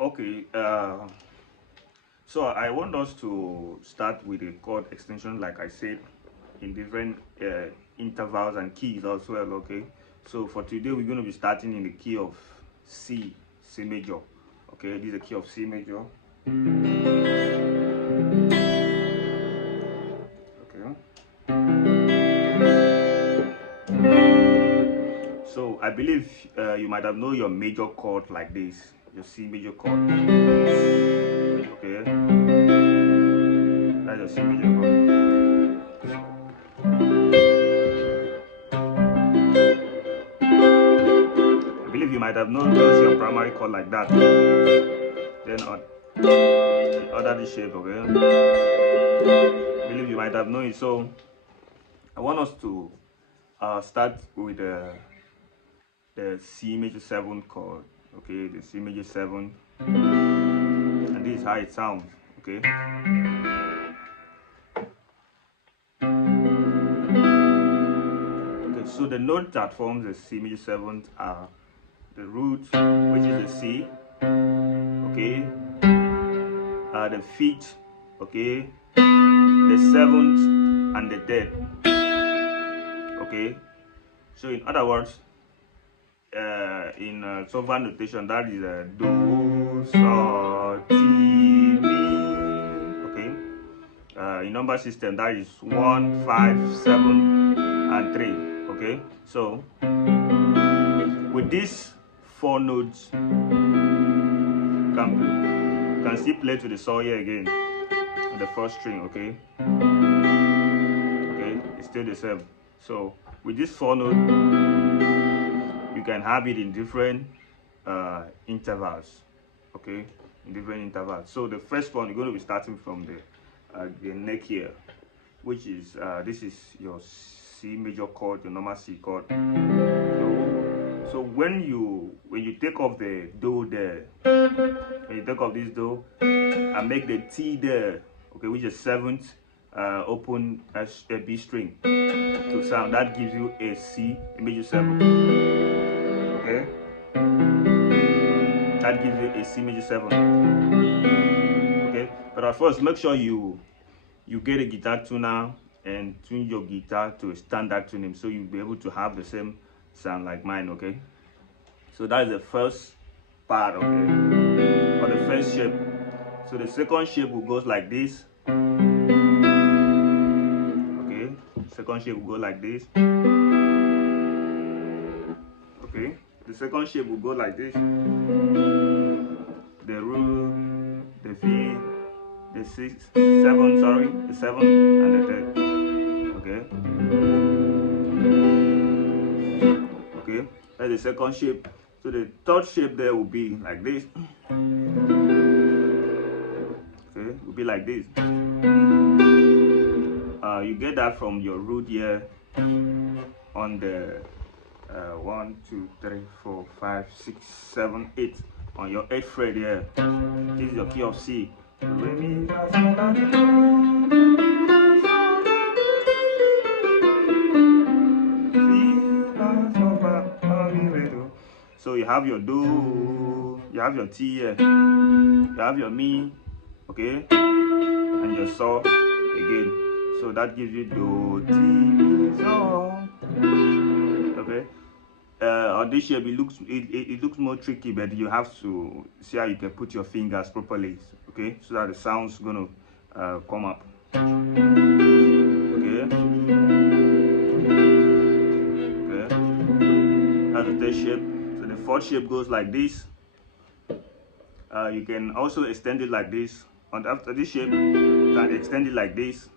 Okay, so I want us to start with a chord extension, like I said, in different intervals and keys as well. Okay, so for today we're going to be starting in the key of C major. Okay, this is the key of C major. Okay, so I believe you might have known your major chord like this, your C major chord. Okay, that's your C major chord. I believe you might have known those your primary chord like that. Then on the other shape, okay. I believe you might have known it. So I want us to start with the C major 7 chord. Okay, the C major 7, and this is how it sounds. Okay. Okay, so the notes that forms the C major 7 are the root, which is the C. Okay. The fifth. Okay. The 7th and the 3rd. Okay. So in other words, in solver notation, that is do, sol, ti, mi. Okay. In number system, that is 1, 5, 7, and 3. Okay. So with these 4 notes, can still play to the sol here again on the first string. Okay. Okay. It's still the same. So with these 4 notes, you can have it in different intervals. Okay, in different intervals. So the first one, you're going to be starting from the neck here, which is this is your C major chord, your normal C chord. So when you take off the do there, when you take off this do and make the T there, okay, which is 7th open a B string to sound, that gives you a C, a major 7. Okay, that gives you a C major 7. Okay, but at first make sure you get a guitar tuner and tune your guitar to a standard tuning, so you'll be able to have the same sound like mine. Okay, so that is the first part, okay, or the first shape. So the second shape will go like this. Okay, second shape will go like this. Okay, the second shape will go like this. The root, the fifth, the 6th, 7, sorry, the 7th and the 3rd. Okay. Okay, that's the second shape. So the third shape there will be like this. Okay, will be like this. You get that from your root here on the 1, 2, 3, 4, 5, 6, 7, 8 on your 8th fret here. This is your key of C. So you have your do, you have your T here, you have your mi, okay, and your sol again. So that gives you do, ti, mi, sol. Okay. On this shape, it looks more tricky, but you have to see how you can put your fingers properly. Okay, so that the sound's gonna come up. Okay. Okay. That's the third shape. So the fourth shape goes like this. You can also extend it like this. After this shape, you can extend it like this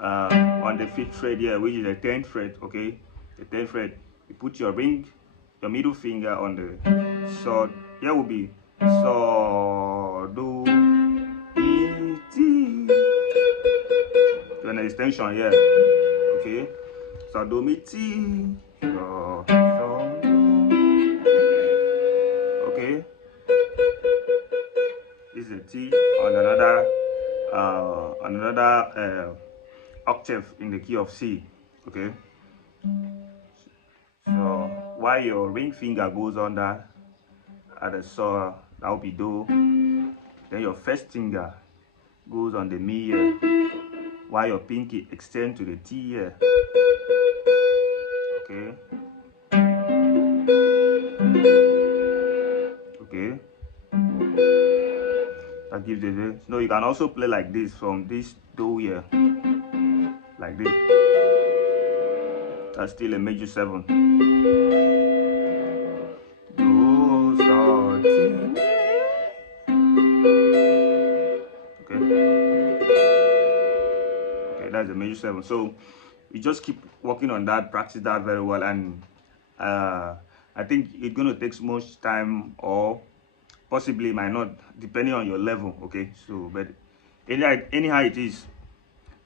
on the 5th fret here, which is the 10th fret. Okay, the 10th fret. You put your middle finger on the sol. Here will be sol, do, mi, ti. To an extension here. Okay, sol, do, mi, ti. Sol, do. Okay. This is a T on another octave in the key of C. Okay. So while your ring finger goes under at the sol, that will be do. Then your first finger goes on the mi here, while your pinky extends to the T here. Okay. Okay. That gives it. So you can also play like this from this do here, like this. That's still a major 7. Do, sol, ti. Okay. Okay, that's a major 7. So you just keep working on that, practice that very well, and I think it's going to take much time, or possibly might not, depending on your level. Okay, so but anyhow it is,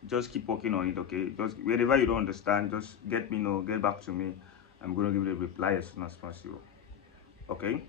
just keep working on it. Okay, just wherever you don't understand, just get back to me. I'm going to give you a reply as soon as possible. Okay.